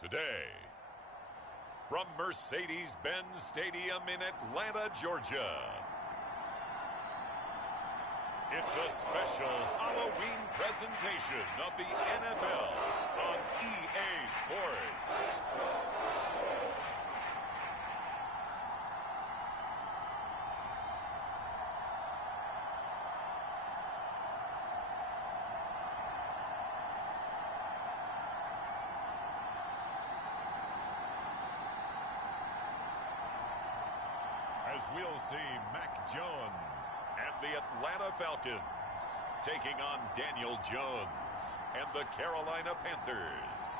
Today, from Mercedes-Benz Stadium in Atlanta, Georgia, it's a special Halloween presentation of the NFL on EA Sports. As we'll see Mac Jones and the Atlanta Falcons taking on Daniel Jones and the Carolina Panthers.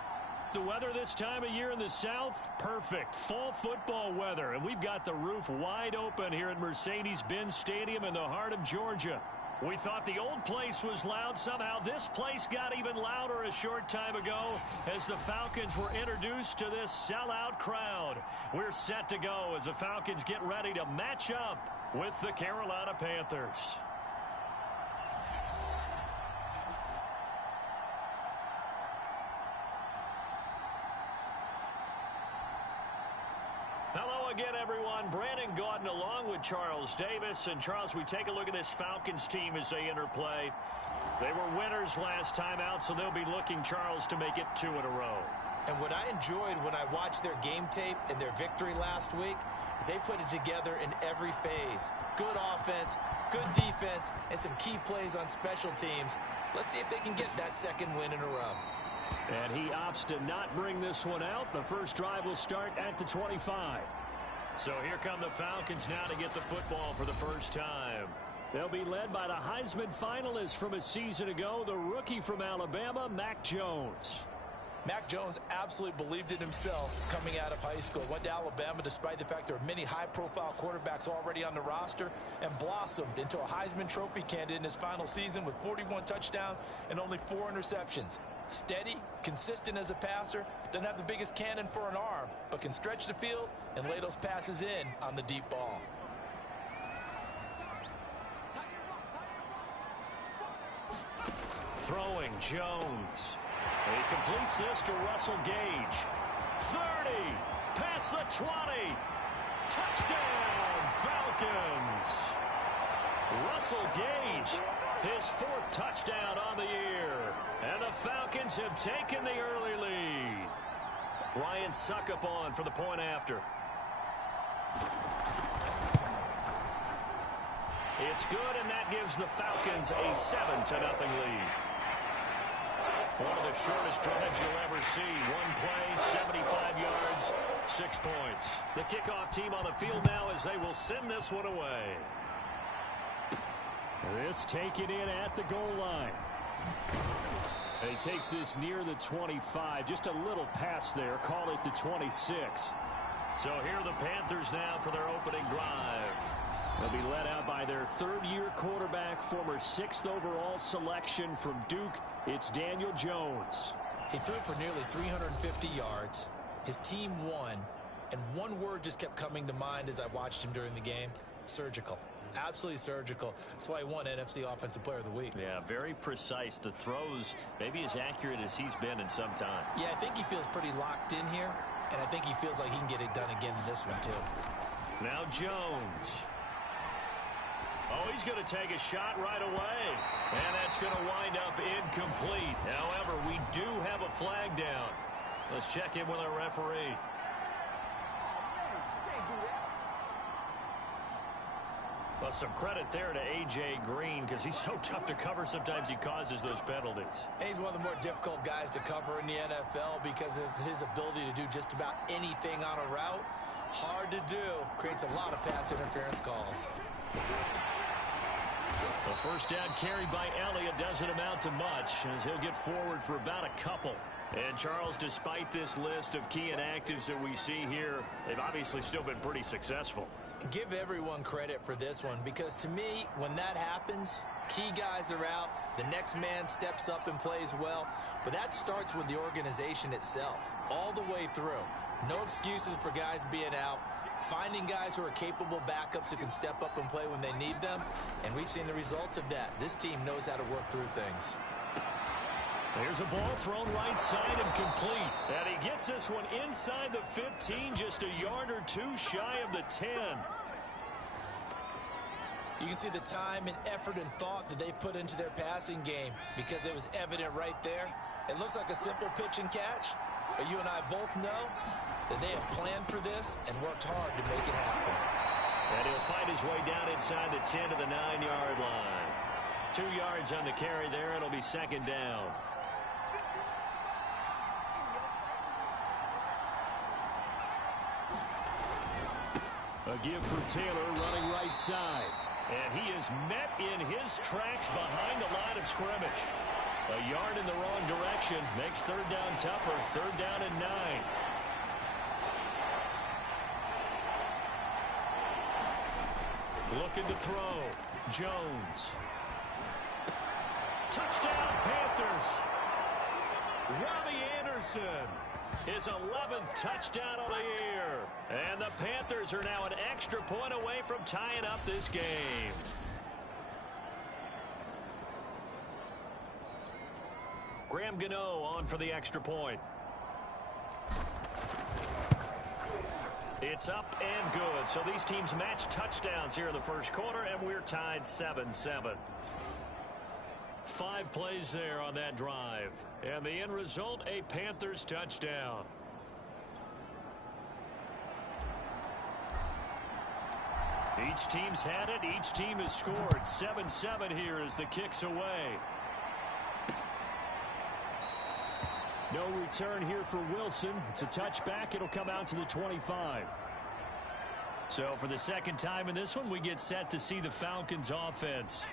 The weather this time of year in the South, perfect. Fall football weather, and we've got the roof wide open here at Mercedes-Benz Stadium in the heart of Georgia. We thought the old place was loud. Somehow this place got even louder a short time ago as the Falcons were introduced to this sellout crowd. We're set to go as the Falcons get ready to match up with the Carolina Panthers. Hello again, everyone. Brandon Gaudin along with Charles Davis. And, Charles, we take a look at this Falcons team as they interplay. They were winners last time out, so they'll be looking, Charles, to make it 2 in a row. And what I enjoyed when I watched their game tape and their victory last week is they put it together in every phase. Good offense, good defense, and some key plays on special teams. Let's see if they can get that second win in a row. And he opts to not bring this one out. The first drive will start at the 25. So here come the Falcons now to get the football for the first time. They'll be led by the Heisman finalist from a season ago, the rookie from Alabama, Mac Jones. Mac Jones absolutely believed in himself coming out of high school. Went to Alabama despite the fact there are many high-profile quarterbacks already on the roster and blossomed into a Heisman Trophy candidate in his final season with 41 touchdowns and only 4 interceptions. Steady, consistent as a passer, doesn't have the biggest cannon for an arm, but can stretch the field and lay those passes in on the deep ball. Throwing Jones. He completes this to Russell Gage. 30, past the 20. Touchdown, Falcons. Russell Gage, his 4th touchdown on the year. And the Falcons have taken the early lead. Ryan Suckup on for the point after. It's good, and that gives the Falcons a 7-0 lead. One of the shortest drives you'll ever see. One play, 75 yards, 6 points. The kickoff team on the field now as they will send this one away. This taken in at the goal line. And he takes this near the 25. Just a little pass there. Call it the 26. So here are the Panthers now for their opening drive. They'll be led out by their third-year quarterback, former 6th overall selection from Duke. It's Daniel Jones. He threw for nearly 350 yards. His team won. And one word just kept coming to mind as I watched him during the game. Surgical. Absolutely surgical. That's why he won NFC Offensive Player of the Week. Yeah, very precise. The throws maybe as accurate as he's been in some time. Yeah, I think he feels pretty locked in here. And I think he feels like he can get it done again in this one, too. Now Jones. Oh, he's going to take a shot right away. And that's going to wind up incomplete. However, we do have a flag down. Let's check in with our referee. Well, some credit there to A.J. Green because he's so tough to cover. Sometimes he causes those penalties. And he's one of the more difficult guys to cover in the NFL because of his ability to do just about anything on a route. Hard to do. Creates a lot of pass interference calls. The first down carry by Elliott doesn't amount to much as he'll get forward for about a couple. And Charles, despite this list of key inactives that we see here, they've obviously still been pretty successful. Give everyone credit for this one because to me, when that happens, key guys are out, the next man steps up and plays well, but that starts with the organization itself, all the way through. No excuses for guys being out, finding guys who are capable backups who can step up and play when they need them, and we've seen the results of that. This team knows how to work through things. There's a ball thrown right side and complete. And he gets this one inside the 15, just a yard or two shy of the 10. You can see the time and effort and thought that they've put into their passing game because it was evident right there. It looks like a simple pitch and catch, but you and I both know that they have planned for this and worked hard to make it happen. And he'll find his way down inside the 10 to the 9-yard line. 2 yards on the carry there. It'll be second down. A give for Taylor running right side. And he is met in his tracks behind the line of scrimmage. A yard in the wrong direction makes third down tougher. Third down and 9. Looking to throw. Jones. Touchdown Panthers. Robbie Anderson. His 11th touchdown of the year. And the Panthers are now an extra point away from tying up this game. Graham Gano on for the extra point. It's up and good. So these teams match touchdowns here in the first quarter, and we're tied 7-7. 5 plays there on that drive. And the end result, a Panthers touchdown. Each team's had it. Each team has scored. 7-7 here as the kick's away. No return here for Wilson. It's a touchback. It'll come out to the 25. So for the second time in this one, we get set to see the Falcons offense.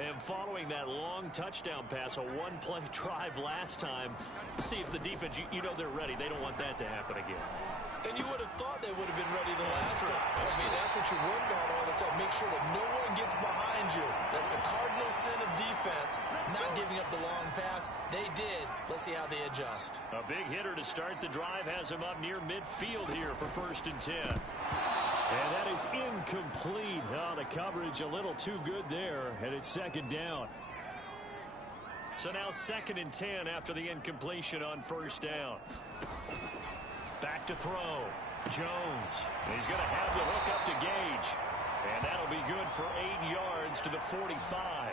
And following that long touchdown pass, a one-play drive last time, see if the defense, you know they're ready. They don't want that to happen again. And you would have thought they would have been ready the last time. I mean, that's what you work on all the time. Make sure that no one gets behind you. That's the cardinal sin of defense, not giving up the long pass. They did. Let's see how they adjust. A big hitter to start the drive has him up near midfield here for 1st and 10. And that is incomplete. Oh, the coverage a little too good there, and it's second down. So now 2nd and 10 after the incompletion on 1st down. Back to throw. Jones. He's going to have the hook up to Gage. And that'll be good for 8 yards to the 45.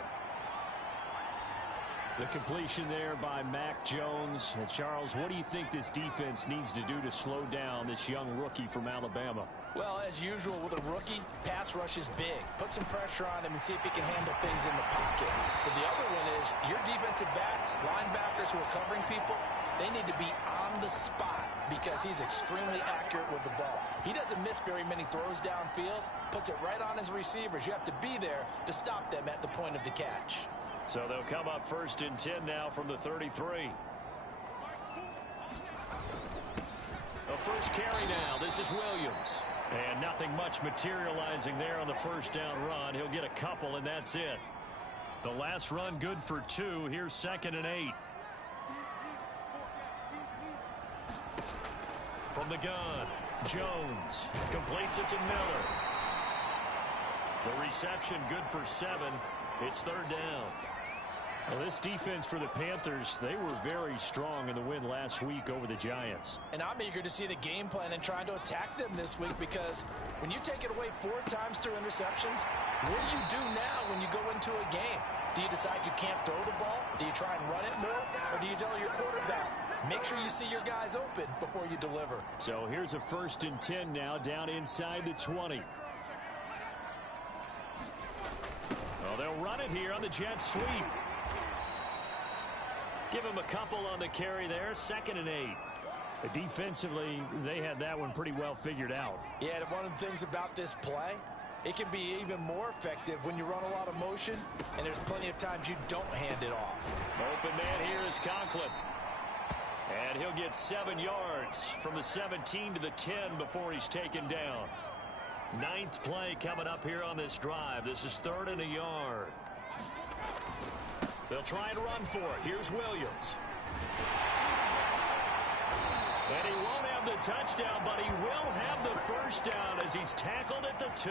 The completion there by Mac Jones. And Charles, what do you think this defense needs to do to slow down this young rookie from Alabama? Well, as usual with a rookie, pass rush is big. Put some pressure on him and see if he can handle things in the pocket. But the other one is your defensive backs, linebackers who are covering people, they need to be on the spot because he's extremely accurate with the ball. He doesn't miss very many throws downfield, puts it right on his receivers. You have to be there to stop them at the point of the catch. So they'll come up 1st and 10 now from the 33. The first carry now. This is Williams. And nothing much materializing there on the first down run. He'll get a couple, and that's it. The last run good for 2. Here's 2nd and 8. From the gun, Jones completes it to Miller. The reception good for 7. It's 3rd down. Well, this defense for the Panthers, they were very strong in the win last week over the Giants. And I'm eager to see the game plan and trying to attack them this week because when you take it away 4 times through interceptions, what do you do now when you go into a game? Do you decide you can't throw the ball? Do you try and run it more? Or do you tell your quarterback, make sure you see your guys open before you deliver? So here's a 1st and 10 now down inside the 20. Well, they'll run it here on the jet sweep. Give him a couple on the carry there. 2nd and 8. Defensively, they had that one pretty well figured out. Yeah, and one of the things about this play, it can be even more effective when you run a lot of motion, and there's plenty of times you don't hand it off. Open man here is Conklin. And he'll get 7 yards from the 17 to the 10 before he's taken down. 9th play coming up here on this drive. This is 3rd and a yard. They'll try and run for it. Here's Williams. And he won't have the touchdown, but he will have the first down as he's tackled at the 2.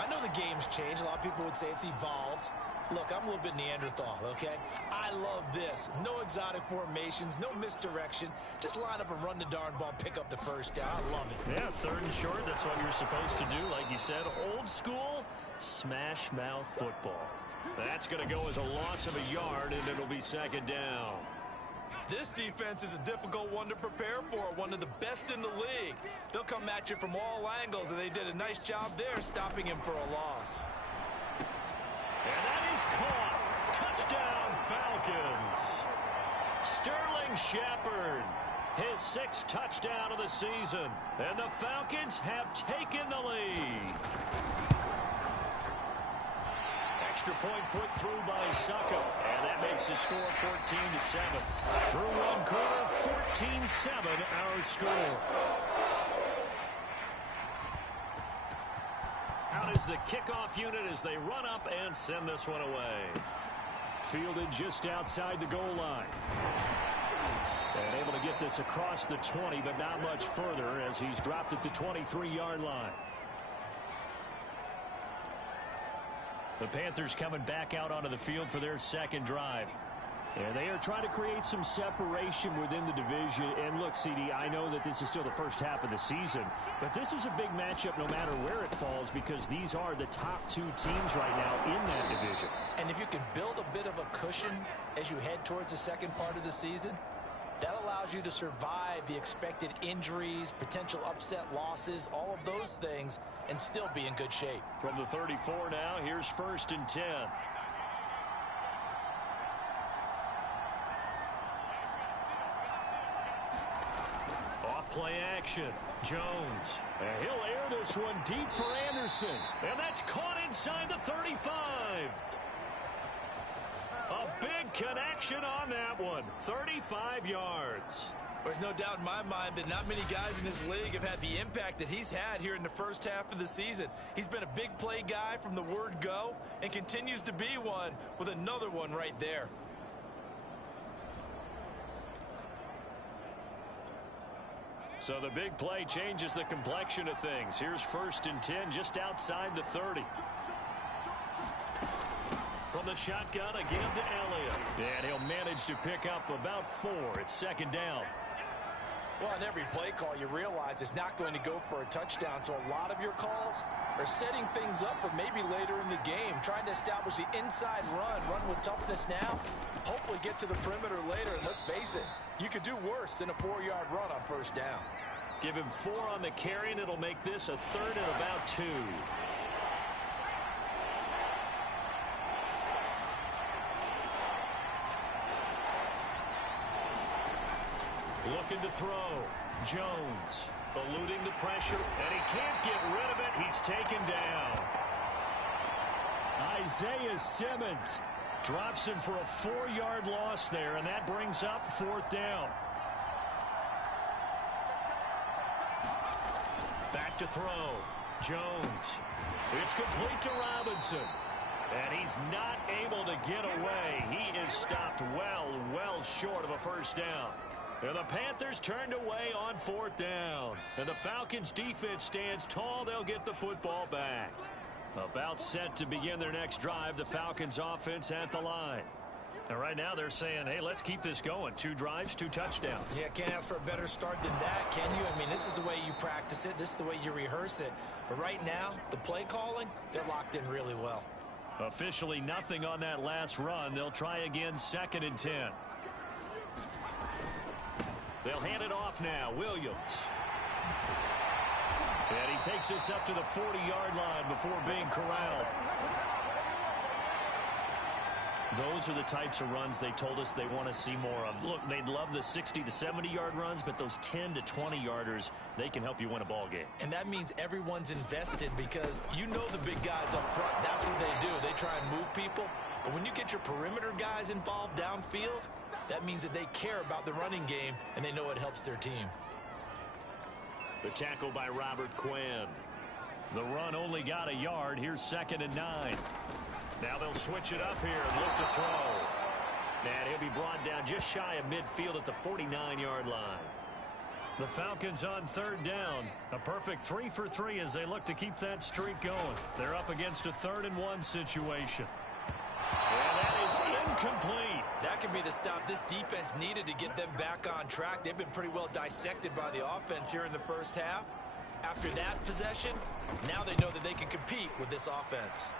I know the game's changed. A lot of people would say it's evolved. Look, I'm a little bit Neanderthal, okay? I love this. No exotic formations, no misdirection. Just line up and run the darn ball, pick up the first down. I love it. Yeah, 3rd and short. That's what you're supposed to do. Like you said, old school smash mouth football. That's going to go as a loss of a yard, and it'll be 2nd down. This defense is a difficult one to prepare for, one of the best in the league. They'll come at you from all angles, and they did a nice job there stopping him for a loss. And that is caught. Touchdown, Falcons. Sterling Shepard, his 6th touchdown of the season. And the Falcons have taken the lead. Extra point put through by Succo, and that makes the score 14-7. Through one quarter, 14-7 our score. Out is the kickoff unit as they run up and send this one away. Fielded just outside the goal line. And able to get this across the 20, but not much further as he's dropped at the 23-yard line. The Panthers coming back out onto the field for their 2nd drive. And they are trying to create some separation within the division. And look, CD, I know that this is still the first half of the season, but this is a big matchup no matter where it falls because these are the top 2 teams right now in that division. And if you can build a bit of a cushion as you head towards the second part of the season, that allows you to survive the expected injuries, potential upset losses, all of those things, and still be in good shape. From the 34 now, here's 1st and 10. Off play action. Jones. And he'll air this one deep for Anderson. And that's caught inside the 35. A big connection on that one. 35 yards. There's no doubt in my mind that not many guys in this league have had the impact that he's had here in the first half of the season. He's been a big play guy from the word go and continues to be one with another one right there. So the big play changes the complexion of things. Here's 1st and 10 just outside the 30. From the shotgun again to Elliott. And he'll manage to pick up about 4. It's 2nd down. Well, on every play call, you realize it's not going to go for a touchdown, so a lot of your calls are setting things up for maybe later in the game, trying to establish the inside run with toughness now, hopefully get to the perimeter later, and let's face it, you could do worse than a 4-yard run on first down. Give him 4 on the carry, and it'll make this a 3rd and about 2. Looking to throw. Jones eluding the pressure, and he can't get rid of it. He's taken down. Isaiah Simmons drops him for a 4-yard loss there, and that brings up 4th down. Back to throw. Jones. It's complete to Robinson. And he's not able to get away. He is stopped well short of a first down. And the Panthers turned away on 4th down. And the Falcons defense stands tall. They'll get the football back. About set to begin their next drive. The Falcons offense at the line. And right now they're saying, hey, let's keep this going. 2 drives, 2 touchdowns. Yeah, can't ask for a better start than that, can you? I mean, this is the way you practice it. This is the way you rehearse it. But right now, the play calling, they're locked in really well. Officially nothing on that last run. They'll try again, 2nd and 10. They'll hand it off now. Williams. And he takes this up to the 40-yard line before being corralled. Those are the types of runs they told us they want to see more of. Look, they'd love the 60 to 70-yard runs, but those 10 to 20-yarders, they can help you win a ball game. And that means everyone's invested because you know the big guys up front. That's what they do. They try and move people. But when you get your perimeter guys involved downfield, that means that they care about the running game, and they know it helps their team. The tackle by Robert Quinn. The run only got a yard. Here's 2nd and 9. Now they'll switch it up here and look to throw. And he'll be brought down just shy of midfield at the 49-yard line. The Falcons on 3rd down. A perfect 3 for 3 as they look to keep that streak going. They're up against a 3rd and 1 situation. And that is incomplete. That could be the stop this defense needed to get them back on track. They've been pretty well dissected by the offense here in the first half. After that possession, now they know that they can compete with this offense.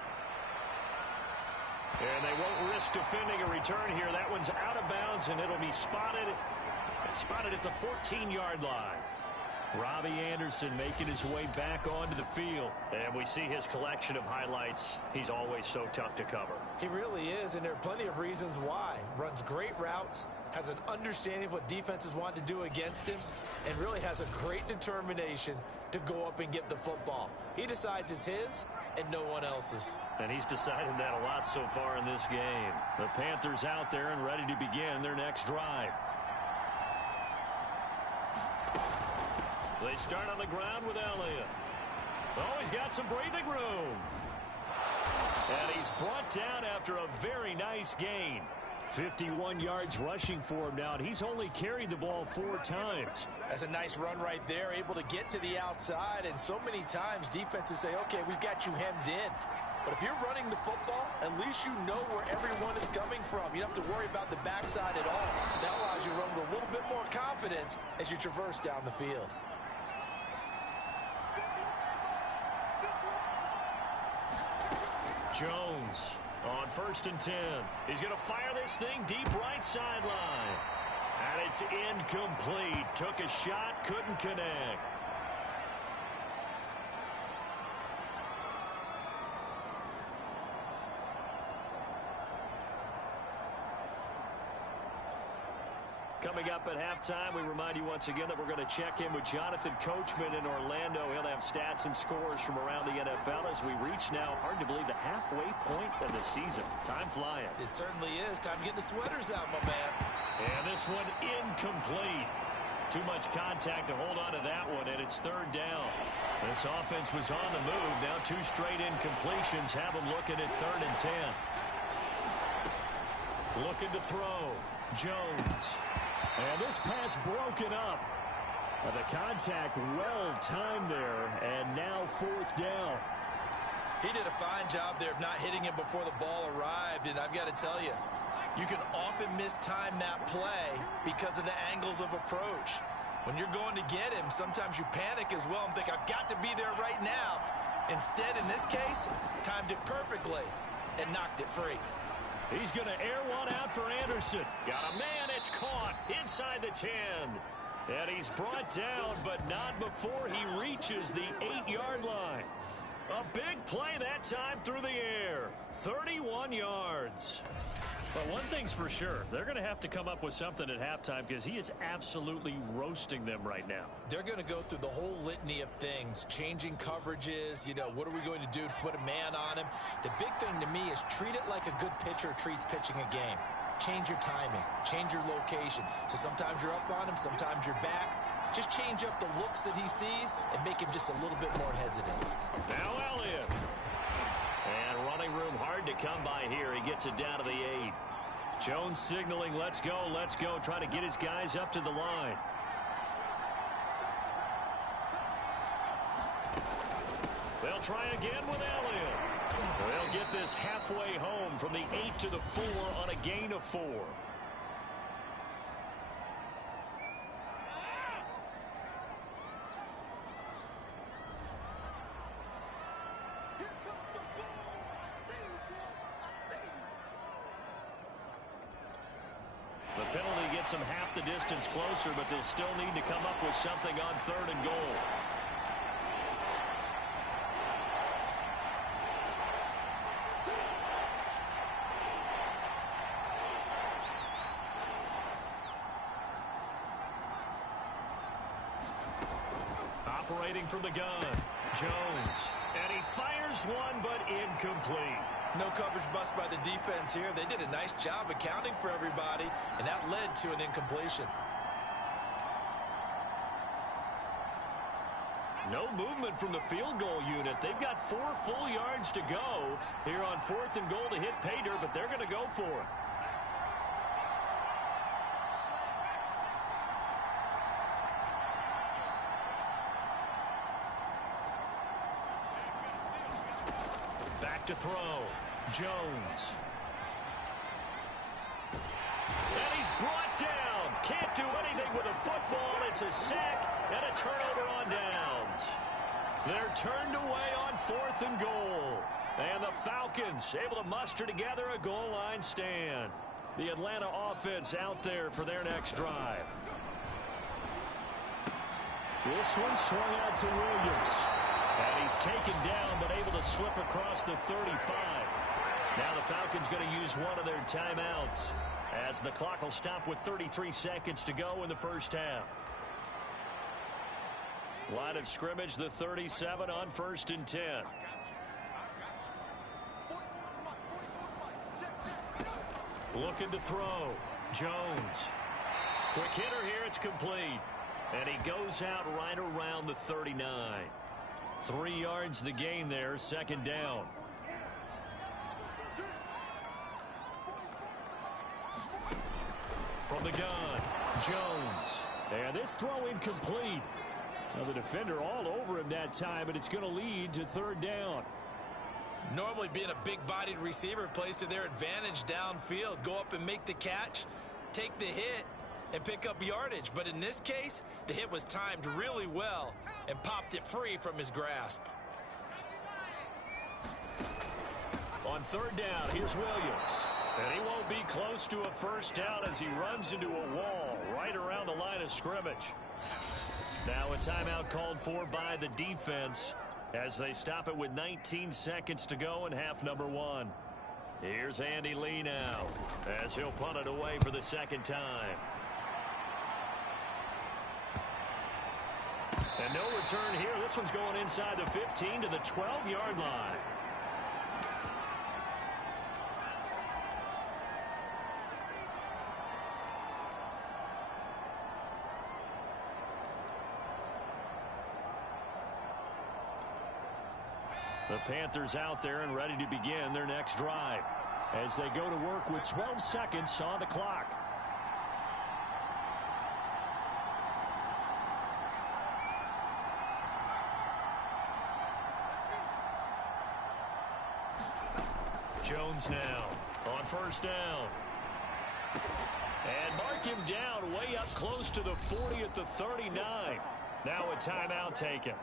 And they won't risk defending a return here. That one's out of bounds, and it'll be spotted at the 14-yard line. Robbie Anderson making his way back onto the field. And we see his collection of highlights. He's always so tough to cover. He really is, and there are plenty of reasons why. Runs great routes, has an understanding of what defenses want to do against him, and really has a great determination to go up and get the football. He decides it's his and no one else's. And he's decided that a lot so far in this game. The Panthers out there and ready to begin their next drive. They start on the ground with Elliott. Oh, he's got some breathing room. And he's brought down after a very nice gain. 51 yards rushing for him now, and he's only carried the ball 4 times. That's a nice run right there, able to get to the outside, and so many times defenses say, okay, we've got you hemmed in. But if you're running the football, at least you know where everyone is coming from. You don't have to worry about the backside at all. That allows you to run with a little bit more confidence as you traverse down the field. Jones on 1st and 10. He's going to fire this thing deep right sideline. And it's incomplete. Took a shot, couldn't connect. Coming up at halftime, we remind you once again that we're going to check in with Jonathan Coachman in Orlando. He'll have stats and scores from around the NFL as we reach now, hard to believe, the halfway point of the season. Time flying. It certainly is. Time to get the sweaters out, my man. And this one incomplete. Too much contact to hold on to that one, and it's 3rd down. This offense was on the move. Now 2 straight incompletions have them looking at 3rd and 10. Looking to throw. Jones. And this pass broken up. The contact well timed there, and now 4th down. He did a fine job there of not hitting him before the ball arrived, and I've got to tell you, you can often mistime that play because of the angles of approach. When you're going to get him, sometimes you panic as well and think, I've got to be there right now. Instead, in this case, timed it perfectly and knocked it free. He's going to air one out for Anderson. Got a man, it's caught inside the 10. And he's brought down, but not before he reaches the 8-yard line. A big play that time through the air. 31 yards. But one thing's for sure, they're going to have to come up with something at halftime because he is absolutely roasting them right now. They're going to go through the whole litany of things, changing coverages, what are we going to do to put a man on him? The big thing to me is treat it like a good pitcher treats pitching a game. Change your timing, change your location. So sometimes you're up on him, sometimes you're back. Just change up the looks that he sees and make him just a little bit more hesitant. Now Elliott. And running room hard to come by here. He gets it down to the 8. Jones signaling, let's go, trying to get his guys up to the line. They'll try again with Elliott. They'll get this halfway home from the 8 to the 4 on a gain of 4. The penalty gets them half the distance closer, but they'll still need to come up with something on 3rd and goal. Operating from the gun, Jones. And he fires one, but incomplete. No coverage bust by the defense here. They did a nice job accounting for everybody, and that led to an incompletion. No movement from the field goal unit. They've got 4 full yards to go here on 4th and goal to hit pay dirt, but they're going to go for it. Back to throw. Jones. And he's brought down. Can't do anything with a football. It's a sack and a turnover on downs. They're turned away on 4th and goal. And the Falcons able to muster together a goal line stand. The Atlanta offense out there for their next drive. This one swung out to Williams. And he's taken down, but able to slip across the 35. Now the Falcons going to use one of their timeouts as the clock will stop with 33 seconds to go in the first half. Line of scrimmage, the 37 on 1st and 10. Looking to throw. Jones. Quick hitter here, it's complete. And he goes out right around the 39. 3 yards the gain there, 2nd down. From the gun, Jones. And this throw incomplete. Now the defender all over him that time, but it's going to lead to 3rd down. Normally being a big-bodied receiver plays to their advantage downfield. Go up and make the catch, take the hit, and pick up yardage. But in this case, the hit was timed really well and popped it free from his grasp. On 3rd down, here's Williams. And he won't be close to a 1st down as he runs into a wall right around the line of scrimmage. Now a timeout called for by the defense as they stop it with 19 seconds to go in half number 1. Here's Andy Lee now as he'll punt it away for the 2nd time. And no return here. This one's going inside the 15 to the 12-yard line. The Panthers out there and ready to begin their next drive as they go to work with 12 seconds on the clock. Jones now on 1st down. And mark him down way up close to the 40 at the 39. Now a timeout taken.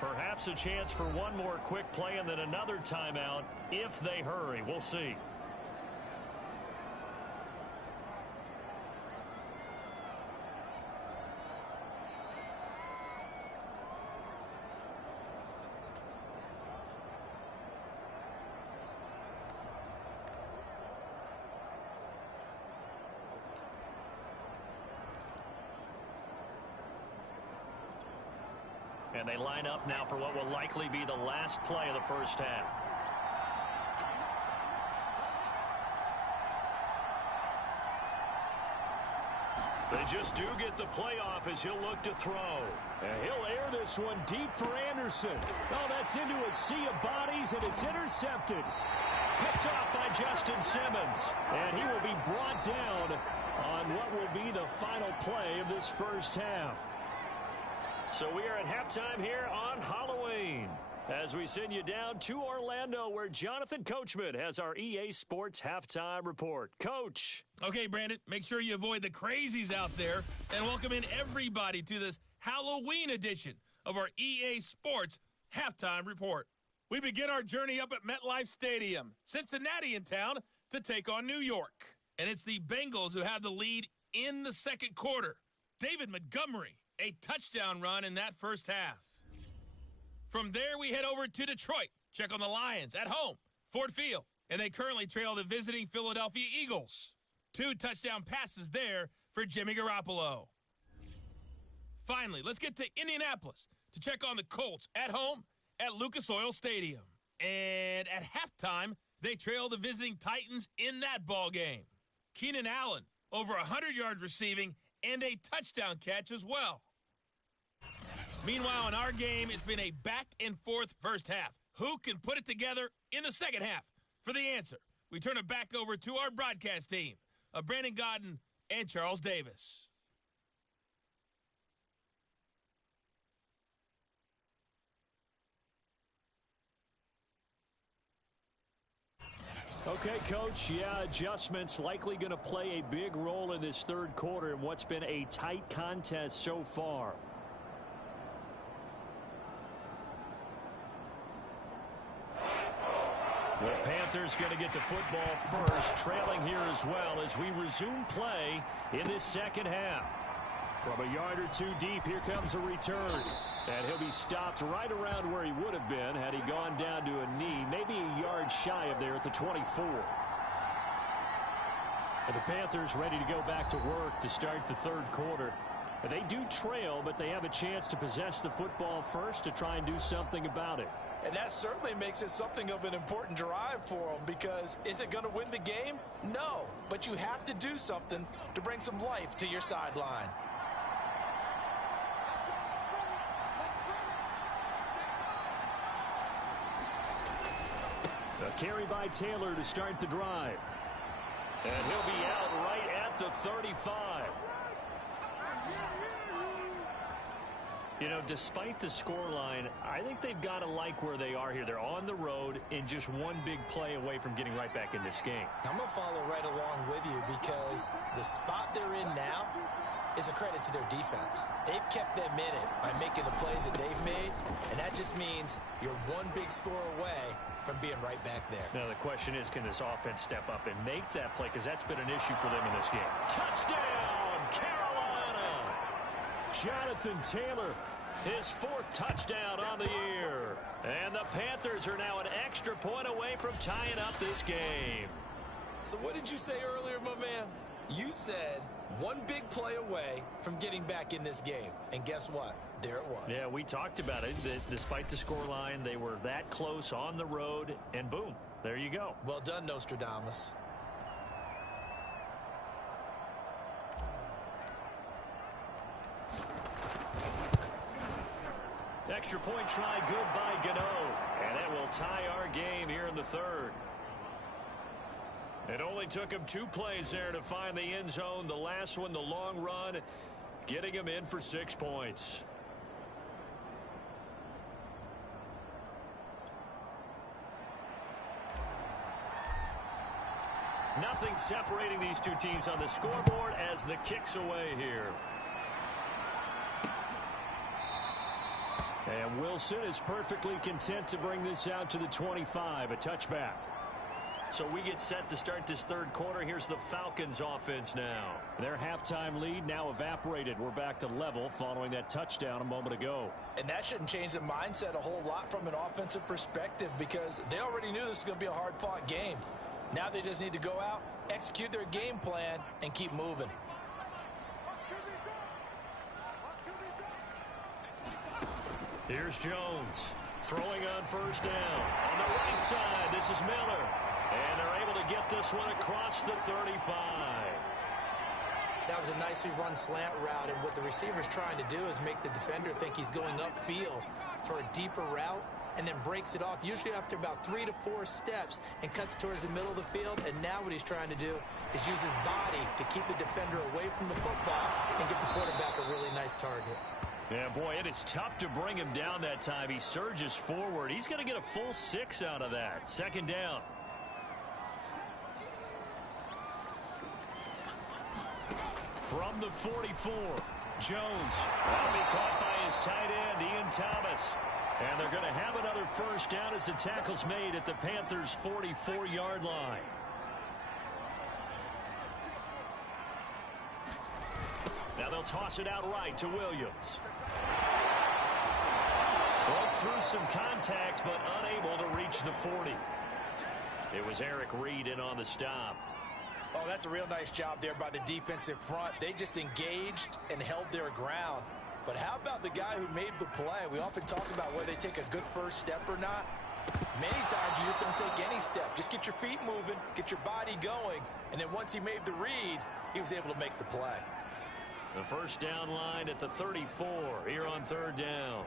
Perhaps a chance for one more quick play and then another timeout if they hurry. We'll see. And they line up now for what will likely be the last play of the first half. They just do get the playoff as he'll look to throw. And he'll air this one deep for Anderson. Oh, that's into a sea of bodies, and it's intercepted. Picked off by Justin Simmons. And he will be brought down on what will be the final play of this first half. So we are at halftime here on Halloween as we send you down to Orlando where Jonathan Coachman has our EA Sports Halftime Report. Coach. Okay, Brandon, make sure you avoid the crazies out there and welcome in everybody to this Halloween edition of our EA Sports Halftime Report. We begin our journey up at MetLife Stadium, Cincinnati in town to take on New York. And it's the Bengals who have the lead in the second quarter. David Montgomery. A touchdown run in that first half. From there, we head over to Detroit. Check on the Lions at home, Ford Field. And they currently trail the visiting Philadelphia Eagles. 2 touchdown passes there for Jimmy Garoppolo. Finally, let's get to Indianapolis to check on the Colts at home at Lucas Oil Stadium. And at halftime, they trail the visiting Titans in that ball game. Keenan Allen, over 100 yards receiving, and a touchdown catch as well. Meanwhile, in our game, it's been a back-and-forth first half. Who can put it together in the second half? For the answer, we turn it back over to our broadcast team of Brandon Godden and Charles Davis. Okay, Coach, adjustments likely going to play a big role in this third quarter in what's been a tight contest so far. The Panthers going to get the football first, trailing here as well as we resume play in this second half. From a yard or two deep, here comes a return. And he'll be stopped right around where he would have been had he gone down to a knee, maybe a yard shy of there at the 24. And the Panthers ready to go back to work to start the third quarter. And they do trail, but they have a chance to possess the football first to try and do something about it. And that certainly makes it something of an important drive for them because is it going to win the game? No, but you have to do something to bring some life to your sideline. A carry by Taylor to start the drive. And he'll be out right at the 35. You know, despite the scoreline, I think they've got to like where they are here. They're on the road and just one big play away from getting right back in this game. I'm going to follow right along with you because the spot they're in now is a credit to their defense. They've kept them in it by making the plays that they've made, and that just means you're one big score away from being right back there. Now, the question is, can this offense step up and make that play? Because that's been an issue for them in this game. Touchdown, Carolina! Jonathan Taylor, his 4th touchdown on the year. And the Panthers are now an extra point away from tying up this game. So what did you say earlier, my man? You said one big play away from getting back in this game. And guess what? There it was. Yeah, we talked about it. Despite the scoreline, they were that close on the road, and boom, there you go. Well done, Nostradamus. Extra point try good by Gano, and it will tie our game here in the third. It only took him 2 plays there to find the end zone. The last one, the long run, getting him in for 6 points. Nothing Nothing separating these two teams on the scoreboard as the kick's away here. And Wilson is perfectly content to bring this out to the 25, a touchback. So we get set to start this third quarter. Here's the Falcons offense now. Their halftime lead now evaporated. We're back to level following that touchdown a moment ago. And that shouldn't change the mindset a whole lot from an offensive perspective because they already knew this was going to be a hard-fought game. Now they just need to go out, execute their game plan, and keep moving. Here's Jones throwing on first down. On the right side, this is Miller. And they're able to get this one across the 35. That was a nicely run slant route, and what the receiver's trying to do is make the defender think he's going upfield for a deeper route and then breaks it off, usually after about 3 to 4 steps, and cuts towards the middle of the field. And now what he's trying to do is use his body to keep the defender away from the football and give the quarterback a really nice target. Yeah, boy, it is tough to bring him down that time. He surges forward. He's going to get a full 6 out of that. Second down. From the 44, Jones will be caught by his tight end, Ian Thomas. And they're going to have another first down as the tackle's made at the Panthers' 44-yard line. Now they'll toss it out right to Williams. Broke through some contact, but unable to reach the 40. It was Eric Reed in on the stop. Oh, that's a real nice job there by the defensive front. They just engaged and held their ground. But how about the guy who made the play? We often talk about whether they take a good first step or not. Many times you just don't take any step. Just get your feet moving, get your body going, and then once he made the read, he was able to make the play. The first down line at the 34 here on third down.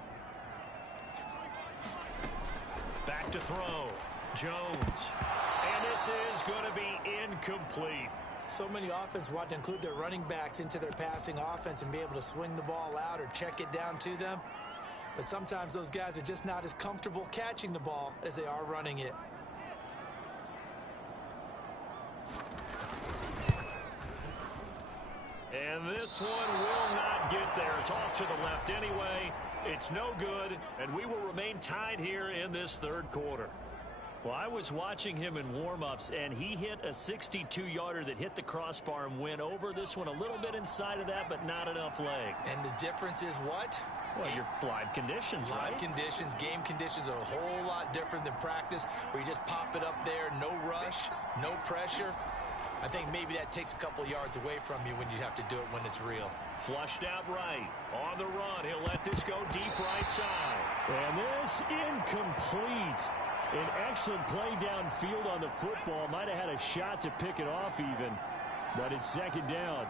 Back to throw. Jones. And this is going to be incomplete. So many offenses want to include their running backs into their passing offense and be able to swing the ball out or check it down to them. But sometimes those guys are just not as comfortable catching the ball as they are running it. And this one will not get there. It's off to the left anyway. It's no good, and we will remain tied here in this third quarter. Well, I was watching him in warm-ups, and he hit a 62-yarder that hit the crossbar and went over. This one a little bit inside of that, but not enough leg. And the difference is what? Well, your live conditions, right? Live conditions, game conditions are a whole lot different than practice, where you just pop it up there, no rush, no pressure. I think maybe that takes a couple yards away from you when you have to do it when it's real. Flushed out right. On the run, he'll let this go deep right side. And this incomplete. An excellent play downfield on the football. Might have had a shot to pick it off even, but it's second down.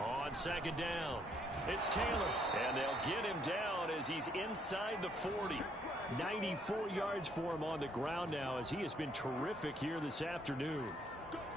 On second down, it's Taylor. And they'll get him down as he's inside the 40. 94 yards for him on the ground now as he has been terrific here this afternoon.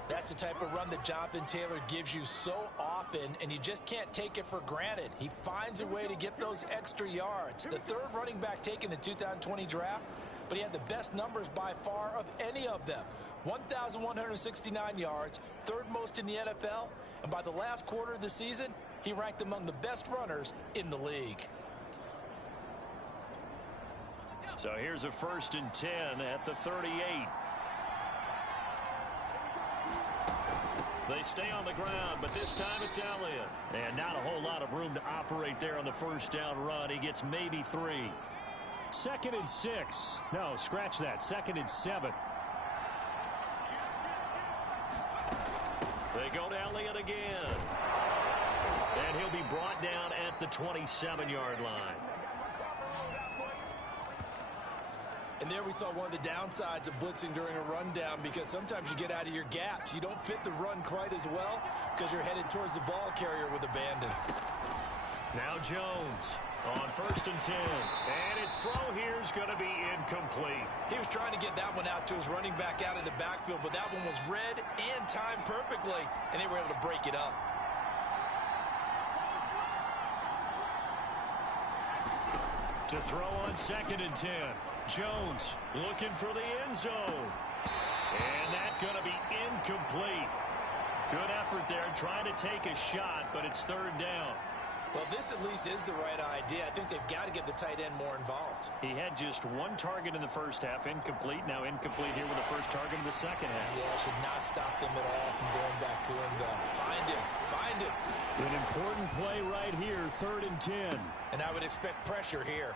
That's the type of run that Jonathan Taylor gives you so often, and you just can't take it for granted. He finds a way to get those extra yards. The third running back taken in the 2020 draft, but he had the best numbers by far of any of them. 1,169 yards, third most in the NFL, and by the last quarter of the season, he ranked among the best runners in the league. So here's a 1st and 10 at the 38. They stay on the ground, but this time it's Elliott. And not a whole lot of room to operate there on the first down run. He gets maybe 3. 2nd and 6. No, scratch that. 2nd and 7. They go to Elliott again. And he'll be brought down at the 27-yard line. And there we saw one of the downsides of blitzing during a rundown, because sometimes you get out of your gaps. You don't fit the run quite as well because you're headed towards the ball carrier with abandon. Now Jones on 1st and 10. And his throw here is going to be incomplete. He was trying to get that one out to his running back out in the backfield, but that one was read and timed perfectly, and they were able to break it up. To throw on 2nd and 10. Jones looking for the end zone. And that's going to be incomplete. Good effort there trying to take a shot, but it's third down. Well, this at least is the right idea. I think they've got to get the tight end more involved. He had just one target in the first half, incomplete. Now incomplete here with the first target in the second half. Yeah, should not stop them at all from going back to him. Find him. Find him. An important play right here, 3rd and 10. And I would expect pressure here.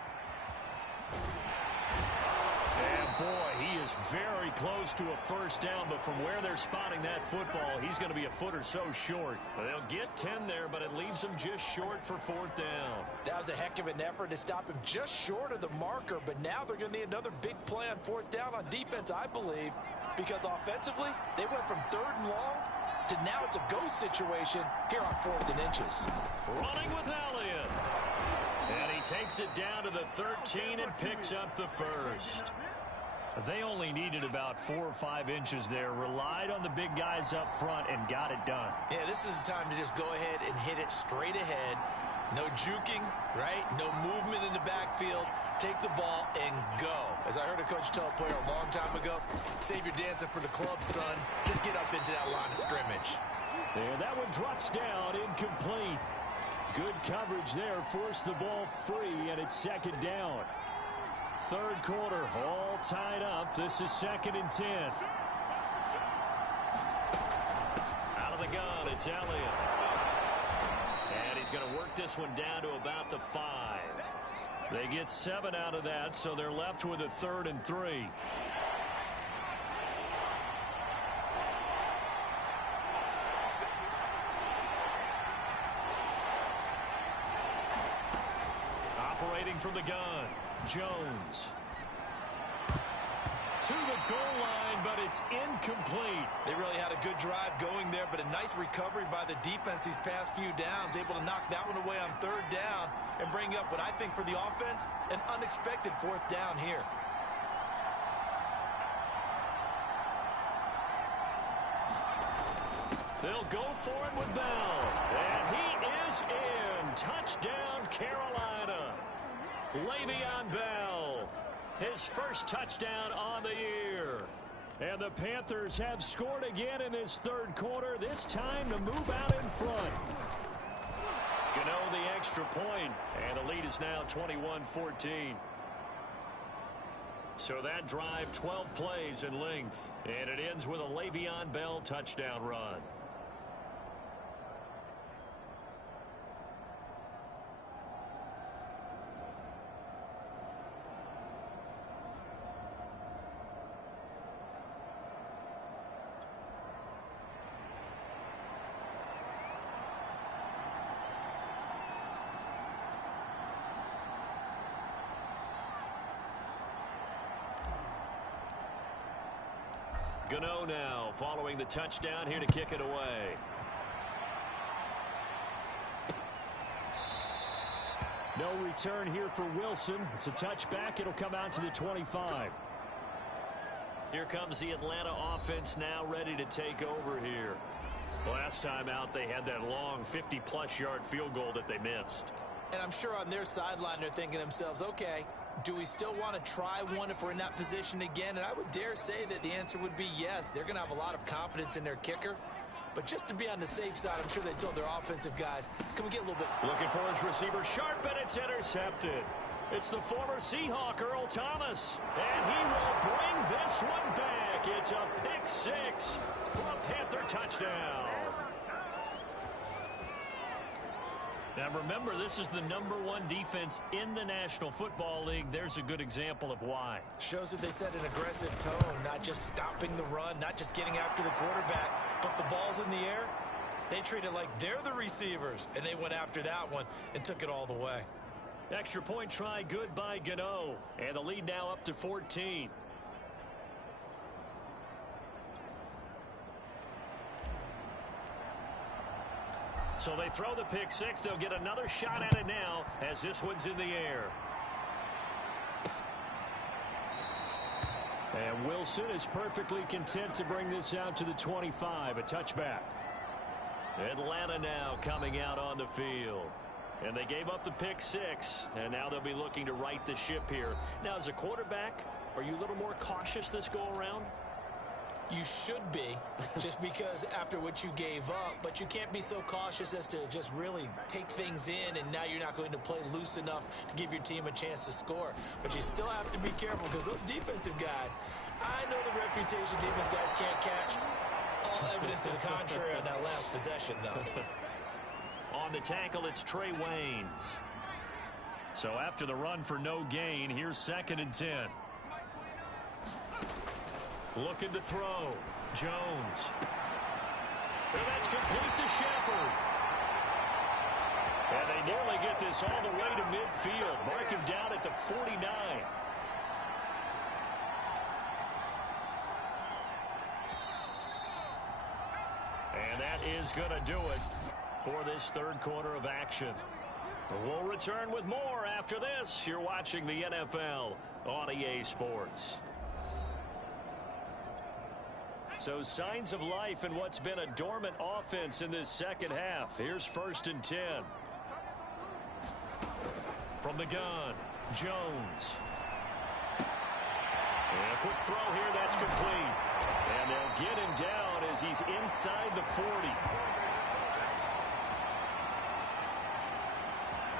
And boy, he is very close to a first down, but from where they're spotting that football, he's going to be a foot or so short. They'll get 10 there, but it leaves them just short for 4th down. That was a heck of an effort to stop him just short of the marker, but now they're going to need another big play on 4th down on defense, I believe, because offensively, they went from 3rd and long to now it's a go situation here on 4th and inches. Running with Elliott. And he takes it down to the 13 and picks up the first. They only needed about 4 or 5 inches there, relied on the big guys up front, and got it done. Yeah, this is the time to just go ahead and hit it straight ahead. No juking, right? No movement in the backfield. Take the ball and go. As I heard a coach tell a player a long time ago, save your dancing for the club, son. Just get up into that line of scrimmage. And that one drops down, incomplete. Good coverage there, forced the ball free, and it's 2nd down. 3rd quarter, all tied up. This is 2nd and 10. Out of the gun, it's Elliott. And he's going to work this one down to about the 5. They get 7 out of that, so they're left with a 3rd and 3. Operating from the gun. Jones to the goal line, but it's incomplete. They really had a good drive going there, but a nice recovery by the defense these past few downs, able to knock that one away on 3rd down and bring up what I think for the offense, an unexpected 4th down here. They'll go for it with Bell, and he is in. Touchdown, Carolina. Le'Veon Bell, his first touchdown on the year. And the Panthers have scored again in this 3rd quarter, this time to move out in front. Gano the extra point, and the lead is now 21-14. So that drive, 12 plays in length, and it ends with a Le'Veon Bell touchdown run. Gano now following the touchdown here to kick it away. No return here for Wilson. It's a touchback. It'll come out to the 25. Here comes the Atlanta offense now ready to take over here. Last time out they had that long 50-plus yard field goal that they missed. And I'm sure on their sideline they're thinking to themselves, okay, do we still want to try one if we're in that position again? And I would dare say that the answer would be yes. They're going to have a lot of confidence in their kicker. But just to be on the safe side, I'm sure they told their offensive guys, can we get a little bit... Looking for his receiver, sharp, and it's intercepted. It's the former Seahawk, Earl Thomas. And he will bring this one back. It's a pick 6 for a Panther touchdown. Now remember, this is the #1 defense in the National Football League. There's a good example of why. Shows that they set an aggressive tone, not just stopping the run, not just getting after the quarterback, but the ball's in the air. They treat it like they're the receivers, and they went after that one and took it all the way. Extra point try good by Gano, and the lead now up to 14. So they throw the pick 6. They'll get another shot at it now as this one's in the air. And Wilson is perfectly content to bring this out to the 25, a touchback. Atlanta now coming out on the field. And they gave up the pick 6, and now they'll be looking to right the ship here. Now, as a quarterback, are you a little more cautious this go-around? You should be, just because after what you gave up, but you can't be so cautious as to just really take things in, and now you're not going to play loose enough to give your team a chance to score. But you still have to be careful because those defensive guys, I know the reputation defense guys can't catch. All evidence to the contrary on that last possession, though. On the tackle, it's Trey Waynes. So after the run for no gain, here's 2nd and 10. Looking to throw. Jones. And that's complete to Shepard. And they nearly get this all the way to midfield. Mark him down at the 49. And that is going to do it for this 3rd quarter of action. We'll return with more after this. You're watching the NFL on EA Sports. So signs of life in what's been a dormant offense in this 2nd half. Here's 1st and 10. From the gun, Jones. And a quick throw here, that's complete. And they'll get him down as he's inside the 40.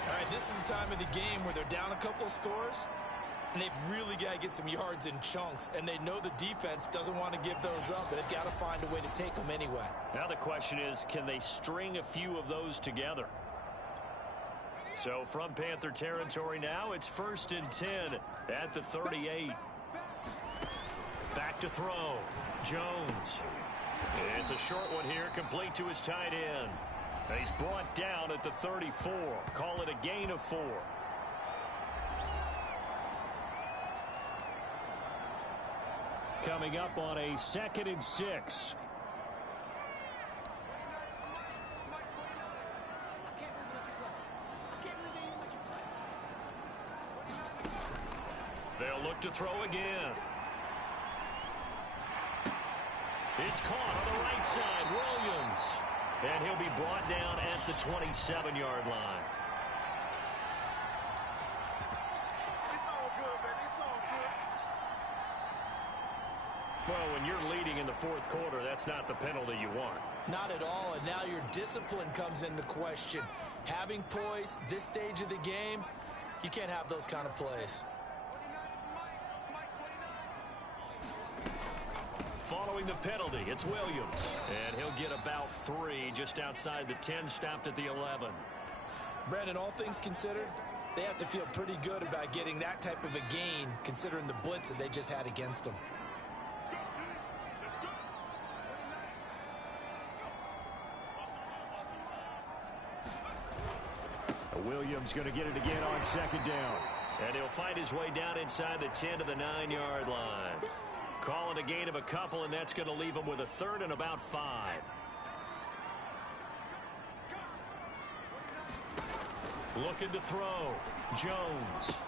All right, this is the time of the game where they're down a couple of scores, and they've really got to get some yards in chunks, and they know the defense doesn't want to give those up, but they've got to find a way to take them anyway. Now the question is, can they string a few of those together? So from Panther territory now, it's 1st and 10 at the 38. Back to throw. Jones. It's a short one here, complete to his tight end. And he's brought down at the 34. Call it a gain of 4. Coming up on a 2nd and 6. They'll look to throw again. It's caught on the right side. Williams. And he'll be brought down at the 27-yard line. Well, when you're leading in the 4th quarter, that's not the penalty you want. Not at all, and now your discipline comes into question. Having poise this stage of the game, you can't have those kind of plays. Following the penalty, it's Williams. And he'll get about 3 just outside the 10, stopped at the 11. Brandon, all things considered, they have to feel pretty good about getting that type of a gain, considering the blitz that they just had against them. Williams going to get it again on 2nd down. And he'll find his way down inside the 10 to the 9-yard line. Calling a gain of a couple, and that's going to leave him with a 3rd and about 5. Looking to throw. Jones.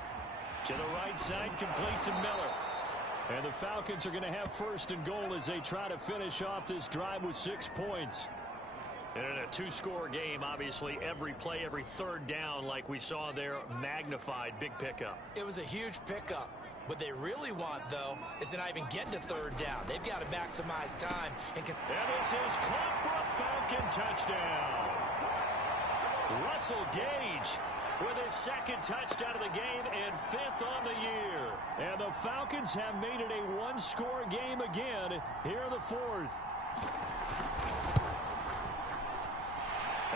To the right side, complete to Miller. And the Falcons are going to have 1st and goal as they try to finish off this drive with 6 points. And in a 2-score game, obviously, every play, every 3rd down, like we saw there, magnified, big pickup. It was a huge pickup. What they really want, though, is to not even get to 3rd down. They've got to maximize time. And this is caught for a Falcon touchdown. Russell Gage with his 2nd touchdown of the game and 5th on the year. And the Falcons have made it a 1-score game again here in the 4th.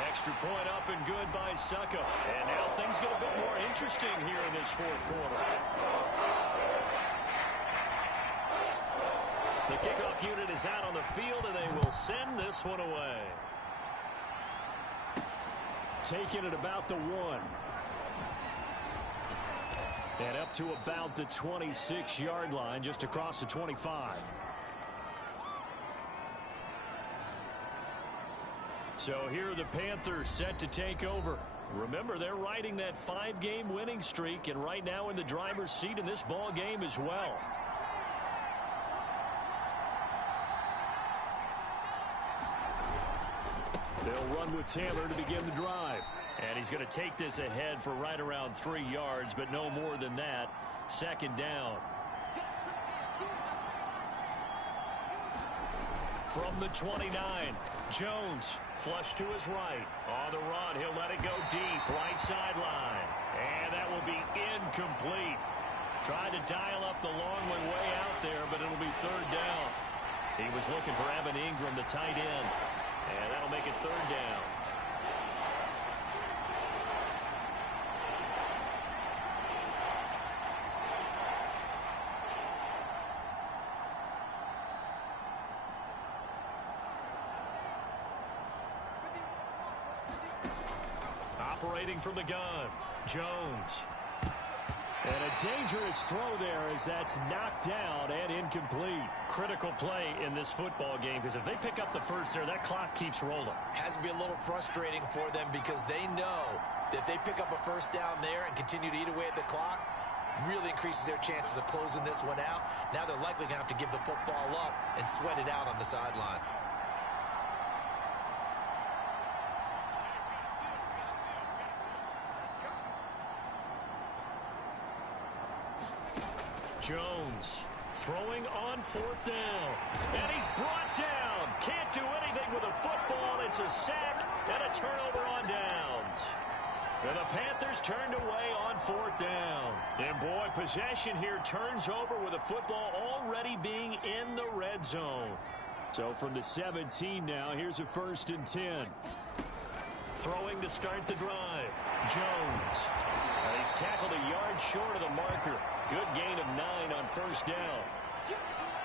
Extra point up and good by Succa. And now things get a bit more interesting here in this 4th quarter. The kickoff unit is out on the field, and they will send this one away. Taking it about the 1. And up to about the 26-yard line, just across the 25. So here are the Panthers set to take over. Remember, they're riding that 5-game winning streak, and right now in the driver's seat in this ball game as well. They'll run with Taylor to begin the drive. And he's going to take this ahead for right around 3 yards, but no more than that. 2nd down. From the 29, Jones flush to his right. On the run, he'll let it go deep, right sideline. And that will be incomplete. Tried to dial up the long one way out there, but it'll be third down. He was looking for Evan Ingram, the tight end. And that'll make it third down. Operating from the gun, Jones. And a dangerous throw there as that's knocked down and incomplete. Critical play in this football game because if they pick up the first there, that clock keeps rolling. Has to be a little frustrating for them because they know that if they pick up a first down there and continue to eat away at the clock, really increases their chances of closing this one out. Now they're likely going to have to give the football up and sweat it out on the sideline. Jones throwing on fourth down. And he's brought down. Can't do anything with a football. It's a sack and a turnover on downs. And the Panthers turned away on fourth down. And boy, possession here turns over with a football already being in the red zone. So from the 17 now, here's a 1st and 10. Throwing to start the drive. Jones. He's tackled a yard short of the marker. Good gain of 9 on first down.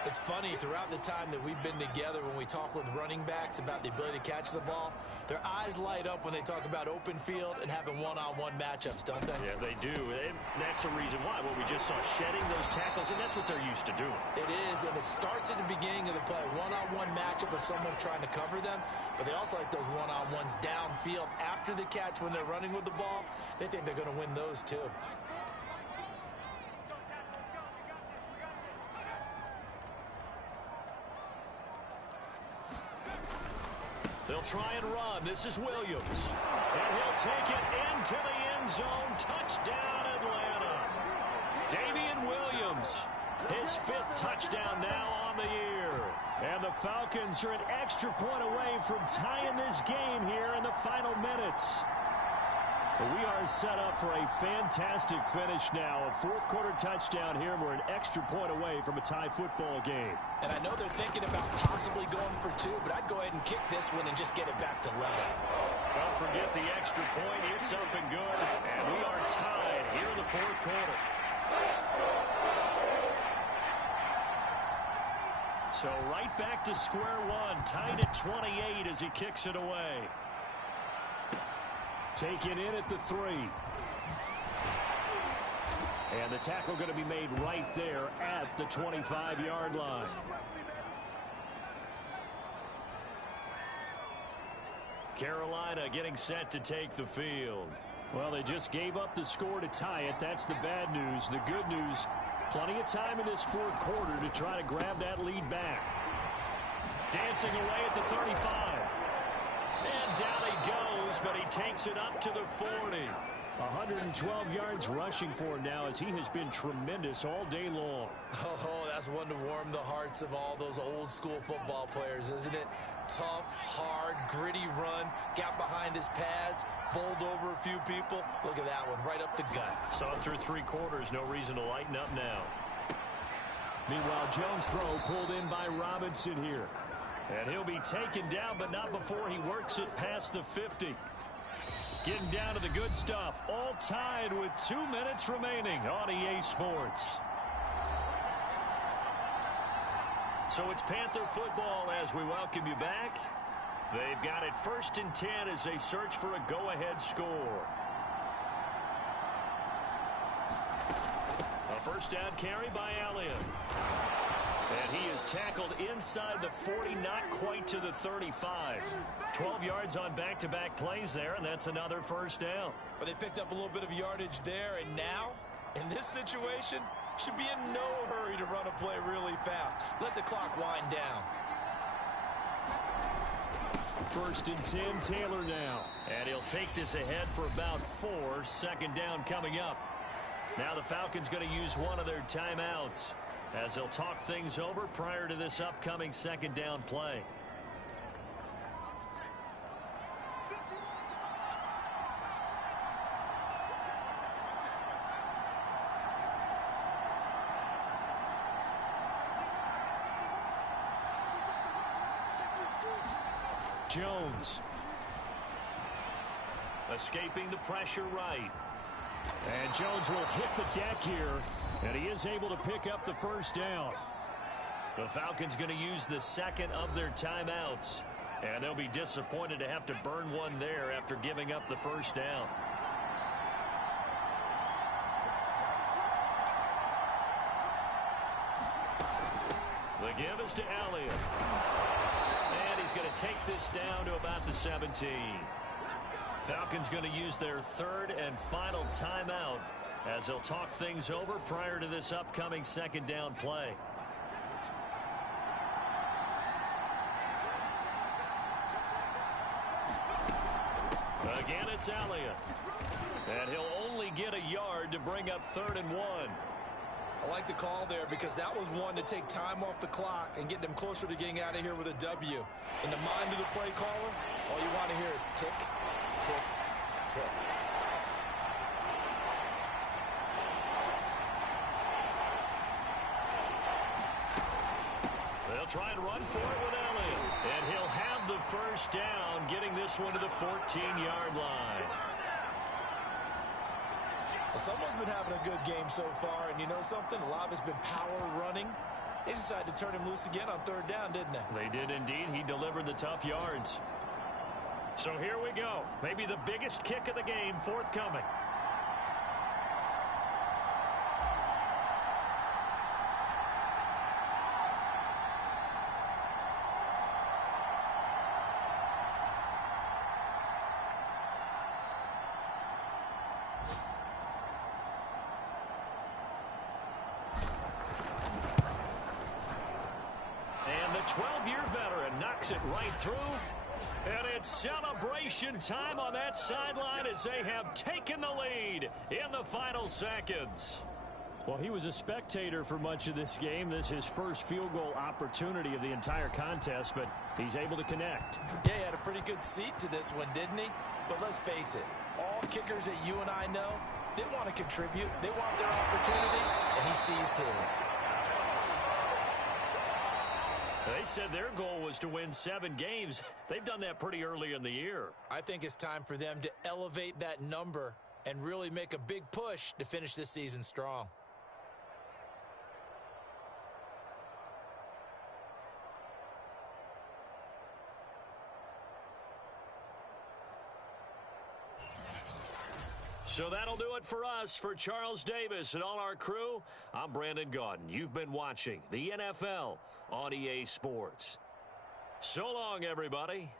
It's funny, throughout the time that we've been together, when we talk with running backs about the ability to catch the ball, their eyes light up when they talk about open field and having one-on-one matchups, don't they? Yeah, they do. And that's the reason why. Well, we just saw shedding those tackles, and that's what they're used to doing. It is, and it starts at the beginning of the play. One-on-one matchup of someone trying to cover them, but they also like those one-on-ones downfield after the catch when they're running with the ball. They think they're going to win those, too. They'll try and run. This is Williams. And he'll take it into the end zone. Touchdown, Atlanta. Damian Williams, his 5th touchdown now on the year. And the Falcons are an extra point away from tying this game here in the final minutes. We are set up for a fantastic finish now. A 4th quarter touchdown here. We're an extra point away from a tie football game. And I know they're thinking about possibly going for 2, but I'd go ahead and kick this one and just get it back to level. Don't forget the extra point. It's up and good. And we are tied here in the 4th quarter. So right back to square one. Tied at 28 as he kicks it away. Taken in at the 3. And the tackle going to be made right there at the 25-yard line. Carolina getting set to take the field. Well, they just gave up the score to tie it. That's the bad news. The good news, plenty of time in this 4th quarter to try to grab that lead back. Dancing away at the 35. And down he goes, but he takes it up to the 40. 112 yards rushing for him now as he has been tremendous all day long. Oh, that's one to warm the hearts of all those old school football players, isn't it? Tough, hard, gritty run, got behind his pads, bowled over a few people. Look at that one, right up the gut. Saw through 3 quarters, no reason to lighten up now. Meanwhile, Jones' throw pulled in by Robinson here. And he'll be taken down, but not before he works it past the 50. Getting down to the good stuff. All tied with 2 minutes remaining on EA Sports. So it's Panther football as we welcome you back. They've got it 1st and 10 as they search for a go-ahead score. A first down carry by Elliott. And he is tackled inside the 40, not quite to the 35. 12 yards on back-to-back plays there, and that's another first down. But they picked up a little bit of yardage there, and now, in this situation, should be in no hurry to run a play really fast. Let the clock wind down. 1st and 10, Taylor now. And he'll take this ahead for about 4. 2nd down coming up. Now the Falcons going to use one of their timeouts. as they'll talk things over prior to this upcoming second down play. Jones. Escaping the pressure right. And Jones will hit the deck here, and he is able to pick up the first down. The Falcons going to use the second of their timeouts, and they'll be disappointed to have to burn one there after giving up the first down. The give is to Elliott. And he's going to take this down to about the 17. Falcons going to use their third and final timeout as they'll talk things over prior to this upcoming second down play. Again, it's Elliott. And he'll only get a yard to bring up 3rd and 1. I like the call there because that was one to take time off the clock and get them closer to getting out of here with a W. In the mind of the play caller, all you want to hear is tick, tick, tick. They'll try and run for it with Elliott. And he'll have the first down, getting this one to the 14-yard line. Someone's been having a good game so far, and you know something? A lot of it's been power running. They decided to turn him loose again on 3rd down, didn't they? They did indeed. He delivered the tough yards. So here we go. Maybe the biggest kick of the game forthcoming. And the 12-year veteran knocks it right through. And it's celebration time on that sideline as they have taken the lead in the final seconds. Well, he was a spectator for much of this game. This is his first field goal opportunity of the entire contest, but he's able to connect. Yeah, he had a pretty good seat to this one, didn't he? But let's face it, all kickers that you and I know, they want to contribute. They want their opportunity, and he seized his. They said their goal was to win 7 games. They've done that pretty early in the year. I think it's time for them to elevate that number and really make a big push to finish this season strong. So that'll do it for us. For Charles Davis and all our crew, I'm Brandon Gaudin. You've been watching the NFL on EA Sports. So long, everybody.